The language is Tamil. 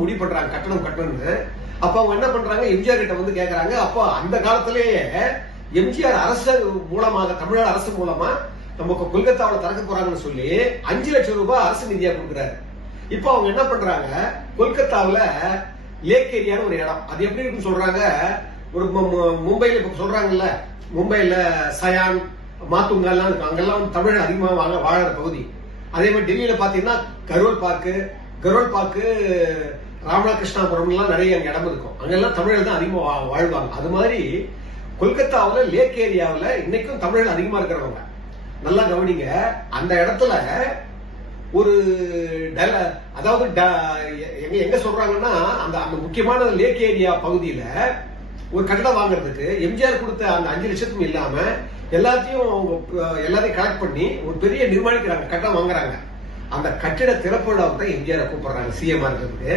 கட்டணும்னு முடிவு பண்றாங்க, கட்டணும்னு. அப்ப அவங்க என்ன பண்றாங்க, எம்ஜிஆர் கிட்ட வந்து கேக்குறாங்க. அப்போ அந்த காலத்திலேயே எம்ஜிஆர் அரசு மூலமாக, தமிழ்நாடு அரசு மூலமா நமக்கு கொல்கத்தாவில் திறக்க போறாங்கன்னு சொல்லி 5 லட்சம் ரூபாய் அரசு நிதியா கொடுக்குறாரு. இப்போ அவங்க என்ன பண்றாங்க, கொல்கத்தாவில் லேக் ஏரியான்னு ஒரு இடம், அது எப்படி இருக்குன்னு சொல்றாங்க, ஒரு மும்பையில இப்ப சொல்றாங்கல்ல, மும்பையில சயான் மாத்துங்கெல்லாம் இருக்கு, அங்கெல்லாம் தமிழர் அதிகமாக வாழற பகுதி. அதே மாதிரி டெல்லியில பாத்தீங்கன்னா கரோல் பார்க்கு ராமகிருஷ்ணாபுரம் எல்லாம் நிறைய அங்க இடம் இருக்கும், அங்கெல்லாம் தமிழர் தான் அதிகமா வாழ்வாங்க. அது மாதிரி கொல்கத்தாவில் லேக் ஏரியாவில் இன்னைக்கும் தமிழர்கள் அதிகமா இருக்கிறவங்க. நல்லா கவனிங்க, அந்த இடத்துல ஒரு அதாவது எங்க சொல்றாங்கன்னா, அந்த அந்த முக்கியமான லேக் ஏரியா பகுதியில ஒரு கட்டடம் வாங்குறதுக்கு எம்ஜிஆர் கொடுத்த அந்த 5 லட்சத்துக்கும் இல்லாம எல்லாத்தையும் கலெக்ட் பண்ணி ஒரு பெரிய நிர்மாணிக்கிறாங்க, கட்டடம் வாங்குறாங்க. அந்த கட்டிட திறப்பு விழாவுக்கு தான் எம்ஜிஆர் கூப்பிடுறாங்க சிஎம் இருக்கிறதுக்கு.